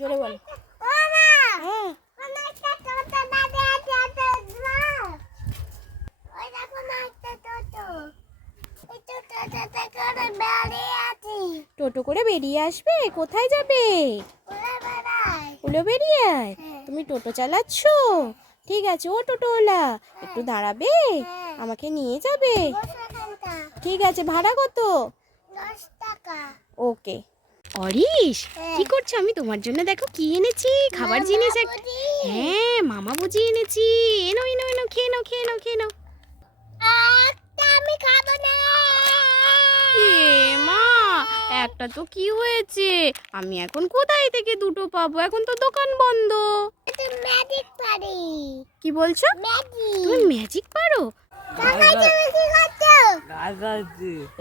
জোরে বলো। হ্যাঁ টোটো করে বেরিয়ে আসবে? কোথায় যাবে? উলুবেড়িয়ায়। তুমি টোটো চালাচ্ছ? ঠিক আছে, ও টোটোওয়ালা একটু দাঁড়াবে, আমাকে নিয়ে যাবে? ঠিক আছে, ভাড়া কত? 10 টাকা। ওকে। অরিশ, কি করছো? আমি তোমার জন্য দেখো কি এনেছি, খাবার জিনিস। হ্যাঁ, মামা বুঝি এনেছি। এনো এনো এনো, খেয়ে নাও খেয়ে নাও খেয়ে নাও। আমি খাবো না। এ মা, একটা তো কি হয়েছে? আমি এখন কোথায় থেকে দুটো পাবো? এখন তো দোকান বন্ধ। এটা ম্যাজিক পারি। কি বলছো? ম্যাজিক। তুমি ম্যাজিক পারো? কাকাই তুমি কি করছো?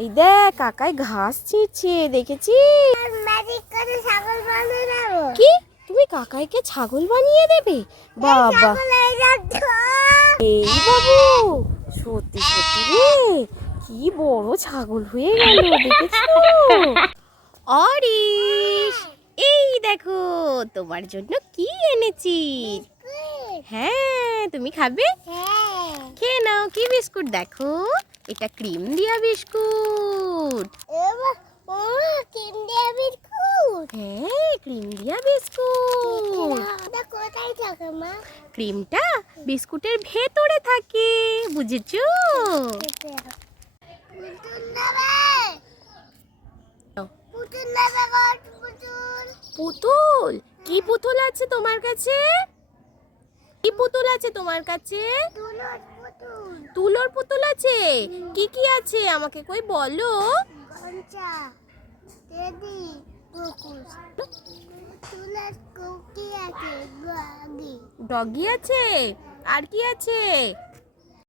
এই দেখ, কাকাই ঘাস ছিঁড়ছে, দেখেছিস? ম্যাজিক করে ছাগল বানিয়ে দেবো। কি, তুমি কাকাইকে ছাগল বানিয়ে দেবে? বাবা, ছাগল হয়ে যাচ্ছ। এই বাবু, সত্যি সত্যি রে, কি বড় ছাগল হয়ে গেল, দেখেছো? অরিশ, এই দেখো তোমার জন্য কি এনেছি। হ্যাঁ, তুমি খাবে? হ্যাঁ। খেয়ে নাও। কি বিস্কুট দেখো, এটা ক্রিম দিয়া বিস্কুট। ও ক্রিম দিয়ে বিস্কুট। হ্যাঁ, ক্রিম দিয়া বিস্কুট। এটা কোথায় থাকে মা? ক্রিমটা বিস্কুটের ভেতরে থাকে, বুঝেছো? পুতুল নেবে। পুতুল নেবে গো, পুতুল। পুতুল? কি পুতুল আছে তোমার কাছে? কি পুতুল আছে তোমার কাছে? তুলোর পুতুল। তুলোর পুতুল আছে? কি কি আছে আমাকে কই বলো। গঞ্জা, টেডি, পুকুর। তুলোর কুকি আছে, গগি। ডগি আছে, আর কি আছে?